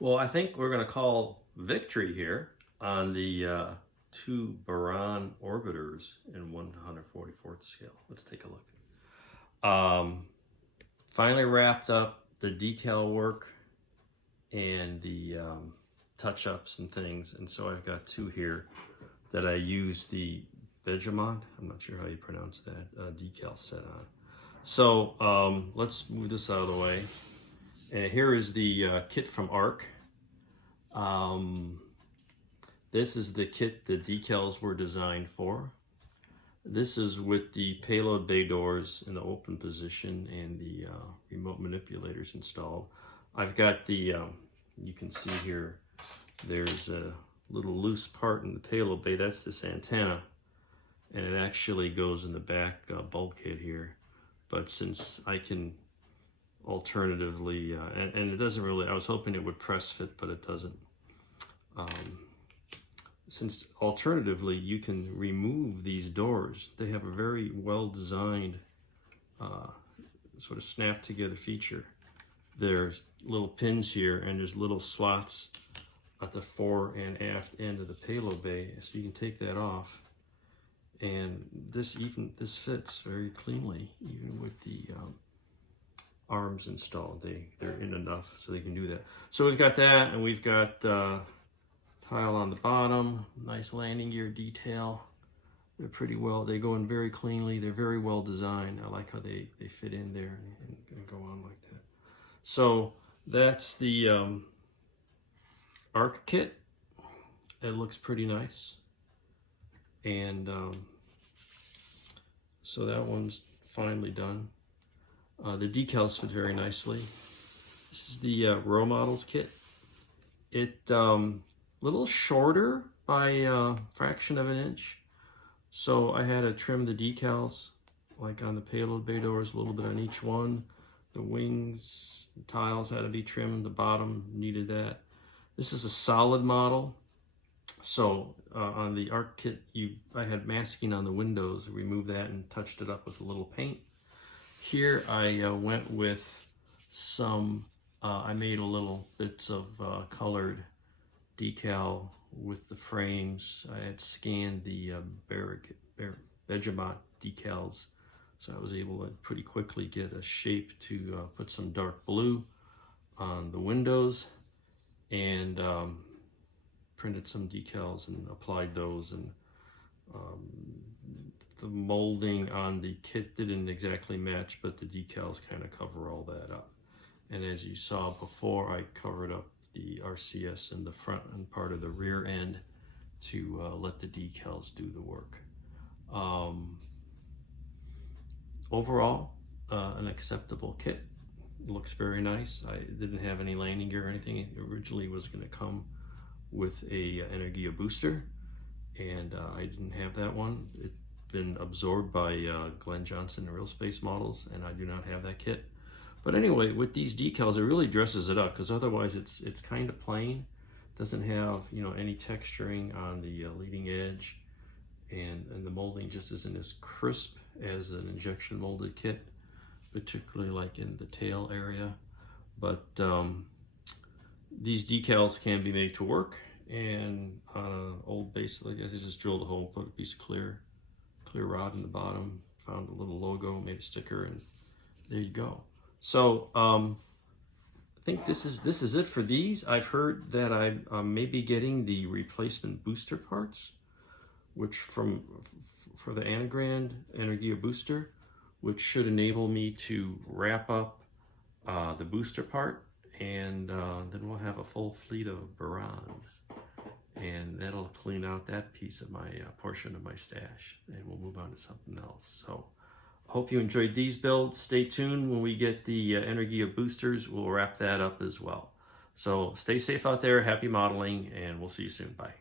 Well, I think we're going to call victory here on the two Buran orbiters in 144th scale. Let's take a look. Finally wrapped up the decal work and the touch-ups and things. And so I've got two here that I use the Vegemont, I'm not sure how you pronounce that, decal set on. So let's move this out of the way. And here is the kit from Ark. This is the kit the decals were designed for. This is with the payload bay doors in the open position and the remote manipulators installed. I've got the, you can see here, there's a little loose part in the payload bay. That's this antenna, and it actually goes in the back bulkhead here. But since I can alternatively, and it doesn't really, I was hoping it would press fit, but it doesn't. Since alternatively you can remove these doors, they have a very well designed sort of snap together feature. There's little pins here and there's little slots at the fore and aft end of the payload bay, so you can take that off, and this fits very cleanly even with the arms installed. They're in enough so they can do that. So we've got that, and we've got tile on the bottom, nice landing gear detail. They're pretty well, they go in very cleanly. They're very well designed. I like how they fit in there and go on like that. So that's the Ark kit. It looks pretty nice. And so that one's finally done. The decals fit very nicely. This is the Rho Models kit. It little shorter by a fraction of an inch. So I had to trim the decals, like on the payload bay doors, a little bit on each one. The wings, the tiles had to be trimmed. The bottom needed that. This is a solid model. So on the Ark kit, I had masking on the windows. I removed that and touched it up with a little paint. Here I went with some, I made a little bits of colored decal with the frames. I had scanned the Vegemont decals, so I was able to pretty quickly get a shape to put some dark blue on the windows, and printed some decals and applied those. And the molding on the kit didn't exactly match, but the decals kind of cover all that up. And as you saw before, I covered up the RCS in the front and part of the rear end to let the decals do the work. Overall, an acceptable kit. It looks very nice. I didn't have any landing gear or anything. It originally was going to come with a Energia booster, and I didn't have that one. It's been absorbed by Glenn Johnson Real Space Models, and I do not have that kit. But anyway, with these decals, it really dresses it up, because otherwise it's kind of plain. Doesn't have, you know, any texturing on the leading edge, and the molding just isn't as crisp as an injection molded kit, particularly like in the tail area. But these decals can be made to work, and on an old base, like I just drilled a hole, put a piece of clear rod in the bottom, found a little logo, made a sticker, and there you go. So I think this is it for these. I've heard that I may be getting the replacement booster parts, which for the Anagrand Energia booster, which should enable me to wrap up the booster part, and then we'll have a full fleet of Burans, and that'll clean out that piece of my portion of my stash, and we'll move on to something else. So hope you enjoyed these builds. Stay tuned. When we get the Energia boosters, we'll wrap that up as well. So stay safe out there, happy modeling, and we'll see you soon. Bye.